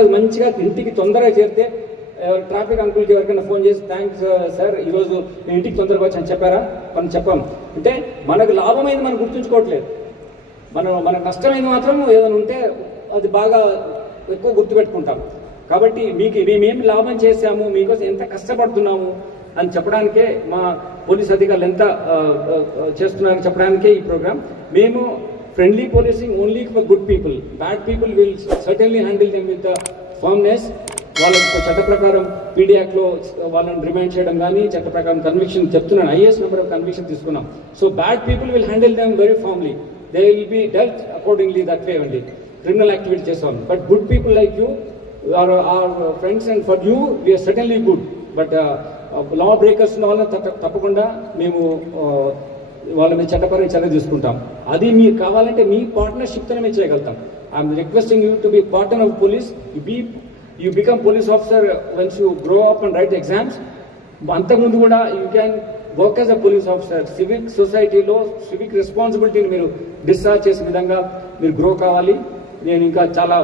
మంచిగా ఇంటికి తొందరగా చేరితే ట్రాఫిక్ అంకుల్కి ఎవరికైనా ఫోన్ చేసి థ్యాంక్స్ సార్ ఈరోజు నేను ఇంటికి తొందరగా వచ్చాను చెప్పారా మనం చెప్పాం అంటే మనకు లాభమైంది మనం గుర్తుంచుకోవట్లేదు మనకు నష్టమైంది మాత్రం ఏదైనా ఉంటే అది బాగా ఎక్కువ గుర్తుపెట్టుకుంటాం కాబట్టి మీకు మేమేం లాభం చేశాము మీకోసం ఎంత కష్టపడుతున్నాము అని చెప్పడానికే మా పోలీస్ అధికారులు ఎంత చేస్తున్నారని చెప్పడానికే ఈ ప్రోగ్రామ్ మేము friendly policing only for good people. Bad people will certainly handle them with the firmness. వాళ్ళకి చట్ట ప్రకారం పీడీ యాక్ట్లో వాళ్ళని రిమైండ్ చేయడం కానీ చట్ట ప్రకారం కన్విక్షన్ చెప్తున్నాను హైయెస్ట్ నెంబర్ ఆఫ్ కన్విక్షన్ తీసుకున్నాం so bad people will handle them very firmly they will be dealt accordingly that way అండి క్రిమినల్ యాక్టివిటీ చేస్తాం but good people like you are friends and for you we are certainly good but law breakers వాళ్ళని తప్పకుండా మేము వాళ్ళ మీద చట్టపరంగా చర్య తీసుకుంటాం అది మీరు కావాలంటే మీ పార్ట్నర్షిప్తోనే మేము చేయగలుగుతాం I'm requesting you to be partner of police you become police officer once you grow up and right exams అంతకుముందు కూడా you can work as a police officer civic సొసైటీలో సివిక్ రెస్పాన్సిబిలిటీని మీరు డిశ్చార్జ్ చేసే విధంగా మీరు గ్రో కావాలి నేను ఇంకా చాలా